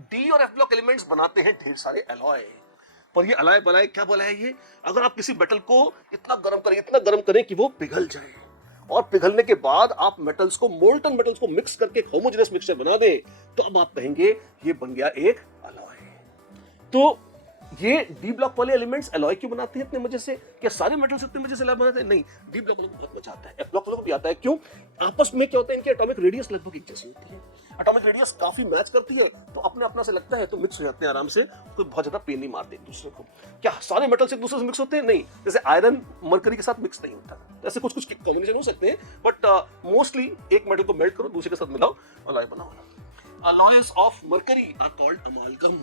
D और F block elements बनाते हैं ढेर सारे एलॉय। पर ये एलॉय बनाए क्या बोला है ये, अगर आप किसी मेटल को इतना गर्म करें कि वो पिघल जाए, और पिघलने के बाद आप मेटल्स को, मोल्टन मेटल्स को मिक्स करके एक होमोजेनियस मिक्सचर बना दें, तो अब आप कहेंगे ये बन गया एक एलॉय। तो ये डी ब्लॉक वाले एलिमेंट्स एलॉय क्यों बनाते हैं इतने मजे से? क्या सारे मेटल्स इतने मजे से एलॉय बनाते हैं? नहीं, डी ब्लॉक वालों को बहुत मजा आता है, एफ ब्लॉक वालों को भी आता है। क्यों? आपस में क्या होता है, इनकी एटॉमिक रेडियस लगभग एक जैसी होती है, एटॉमिक रेडियस काफी मैच करती है, तो अपने अपना से लगता है, तो मिक्स हो जाते हैं आराम से, कोई बहुत ज्यादा पेन नहीं मारते एक दूसरे को। क्या सारे मेटल्स एक दूसरे से मिक्स होते हैं? नहीं, जैसे आयरन मरकरी के साथ मिक्स नहीं होता, ऐसे कुछ कुछ कॉम्बिनेशन हो सकते हैं, बट मोस्टली एक मेटल को मेल्ट करो, दूसरे के साथ मिलाओ, एलॉय बनाओ। alloys of mercury are called amalgam.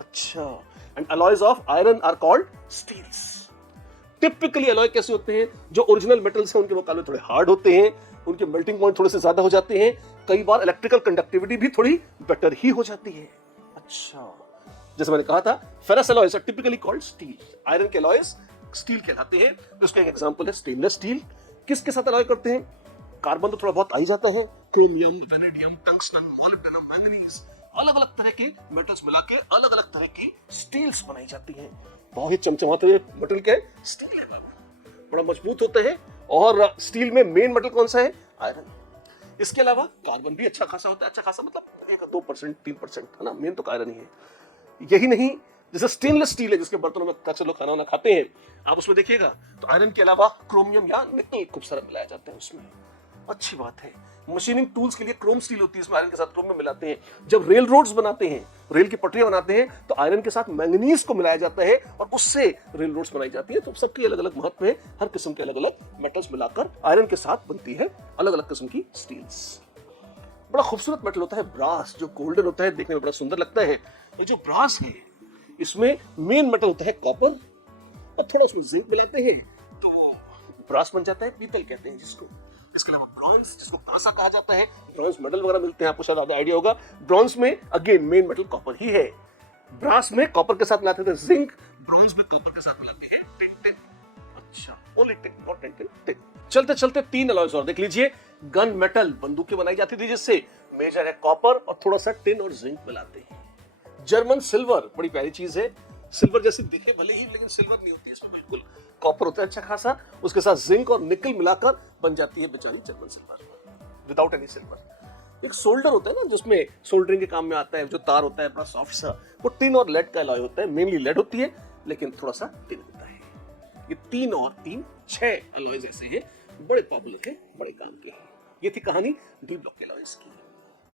अच्छा, and alloys of iron are called steels. Typically alloy कैसे होते हैं? जो ओरिजिनल मेटल्स हैं उनके मुकाबले थोड़े हार्ड होते हैं, उनके मेल्टिंग पॉइंट थोड़े से ज्यादा हो जाते हैं, कई बार इलेक्ट्रिकल कंडक्टिविटी भी थोड़ी बेटर ही हो जाती है। अच्छा, जैसे मैंने कहा था, ferrous alloys are typically called steel, iron के अलॉयज स्टील कहलाते हैं। उसका एक एग्जांपल है स्टेनलेस स्टील। किसके साथ अलॉय करते हैं? कार्बन तो थोड़ा बहुत आ ही जाता है, chromium, vanadium, tungsten, molybdenum, manganese, अलग अलग तरह के मेटल्स मिला के अलग अलग तरह की स्टील्स बनाई जाती हैं। बहुत ही चमचमाते हुए मेटल के स्टील है बाबू, बड़ा मजबूत होता है। और स्टील में मेन मेटल कौन सा है? आयरन। इसके अलावा कार्बन भी अच्छा खासा होता है, अच्छा खासा मतलब 1-2%, 3% है ना, मेन तो आयरन ही है। यही नहीं, जैसे स्टेनलेस स्टील है जिसके बर्तनों में अक्सर लोग खाना वाना खाते हैं, आप उसमें देखिएगा तो आयरन के अलावा क्रोमियम या निकल खूब सारा मिलाया जाता है उसमें। अच्छी बात है। मशीनिंग टूल्स के लिए क्रोम स्टील होती है, इसमें आयरन के साथ क्रोमियम मिलाते हैं। जब रेल रोड्स बनाते हैं, रेल की पटरियां बनाते हैं, तो आयरन के साथ मैंगनीज को मिलाया जाता है और उससे रेल रोड्स बनाई जाती है। तो सबकी अलग अलग महत्व है, हर किस्म के अलग अलग मेटल्स मिलाकर आयरन के साथ बनती है अलग अलग किस्म की स्टील्स। बड़ा खूबसूरत मेटल होता है ब्रास, जो गोल्डन होता है, देखने में बड़ा सुंदर लगता है। ये जो ब्रास है, इसमें मेन मेटल होता है कॉपर, और थोड़ा उसमें जिंक मिलाते हैं तो वो ब्रास बन जाता है, पीतल कहते हैं जिसको। इसके अलावा ब्रॉन्ज, जिसको कांसा कहा जाता है, ब्रॉन्ज मेडल वगैरह मिलते हैं, आपको शायद ज्यादा आइडिया होगा। ब्रॉन्ज में अगेन मेन मेटल कॉपर ही है। ब्रास में कॉपर के साथ मिलाते थे जिंक, ब्रॉन्ज में कॉपर के साथ मिलाते हैं टिन। अच्छा, ओनली टिन, नॉट टिन। चलते चलते 3 अलॉयज और देख लीजिए। गन मेटल, बंदूकें बनाई जाती थी जिससे, मेजर है कॉपर और थोड़ा सा टिन और जिंक मिलाते हैं। जर्मन सिल्वर, बड़ी प्यारी चीज है, सिल्वर जैसी दिखे भले ही, लेकिन सिल्वर नहीं होती, इसमें बिल्कुल कॉपर होता है अच्छा खासा, उसके साथ जिंक और निकल मिलाकर बन जाती है बेचारी German silver, without any silver. एक सोल्डर होता है ना, जिसमें सोल्डरिंग के काम में आता है, जो तार होता है बड़ा सॉफ्ट सा, वो टिन और लेड का अलॉय होता है। मेनली लेड होती है, लेकिन थोड़ा सा टिन होता है। ये 3 और 3 6 अलॉयज ऐसे हैं, बड़े पॉपुलर है, बड़े काम के हैं। ये थी कहानी डी ब्लॉक के अलॉयज की।